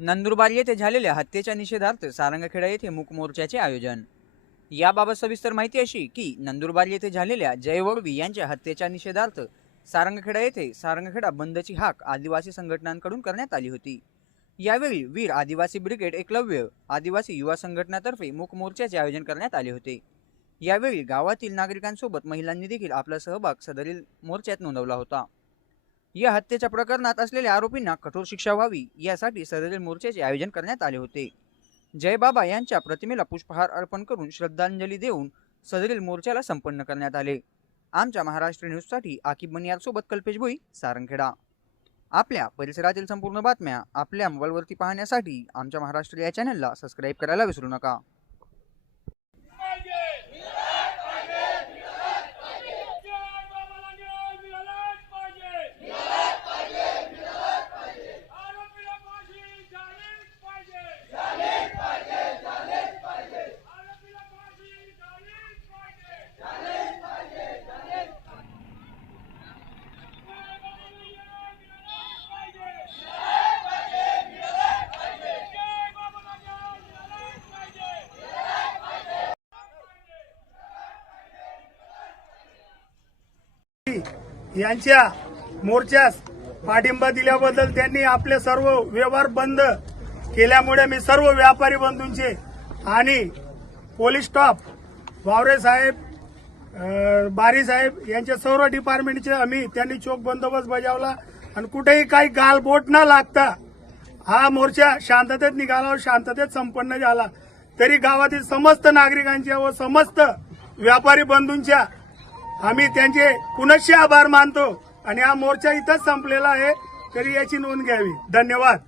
नंदुरबार येथे झालेल्या हत्येच्या निषेधार्थ सारंगखेडा येथे मूक मोर्चाचे आयोजन. याबाबत सविस्तर माहिती अशी की नंदुरबार येथे झालेल्या जय वडवी यांच्या हत्येच्या निषेधार्थ सारंगखेडा येथे सारंगखेडा बंदची हाक आदिवासी संघटनांकडून करण्यात आली होती. यावेळी वीर आदिवासी ब्रिगेड एकलव्य आदिवासी युवा संघटनातर्फे मूक मोर्चाचे आयोजन करण्यात आले होते. यावेळी गावातील नागरिकांसोबत महिलांनी देखील आपला सहभाग सदरील मोर्चात नोंदवला होता. या हत्येच्या प्रकरणात असलेल्या आरोपींना कठोर शिक्षा व्हावी यासाठी सदरील मोर्चाचे आयोजन करण्यात आले होते. जयबाबा यांच्या प्रतिमेला पुष्पहार अर्पण करून श्रद्धांजली देऊन सदरील मोर्चाला संपन्न करण्यात आले. आमच्या महाराष्ट्र न्यूजसाठी आकिब बनियार सोबत कल्पेश भोई सारंगखेडा. आपल्या परिसरातील संपूर्ण बातम्या आपल्या मोबाईलवरती पाहण्यासाठी आमच्या महाराष्ट्र या चॅनलला सबस्क्राईब करायला विसरू नका. यांच्या मोर्चास पाठिंबा दिल्याबद्दल त्यांनी आपले सर्व व्यवहार बंद केल्यामुळे मी सर्व व्यापारी बंधूंचे आणि पोलीस स्टॉप वावरे साहेब बारी साहेब यांच्या सर्व डिपार्टमेंटचे आम्ही त्यांनी चोख बंदोबस्त बजावला. आणि कुठेही काही गालबोट न लागता हा मोर्चा शांततेत निघाला व शांततेत संपन्न झाला. तरी गावातील समस्त नागरिकांच्या व समस्त व्यापारी बंधूंच्या आम्ही त्यांचे पुनश्च आभार मानतो आणि हा मोर्चा इथंच संपलेला आहे. तरी याची नोंद घ्यावी. धन्यवाद.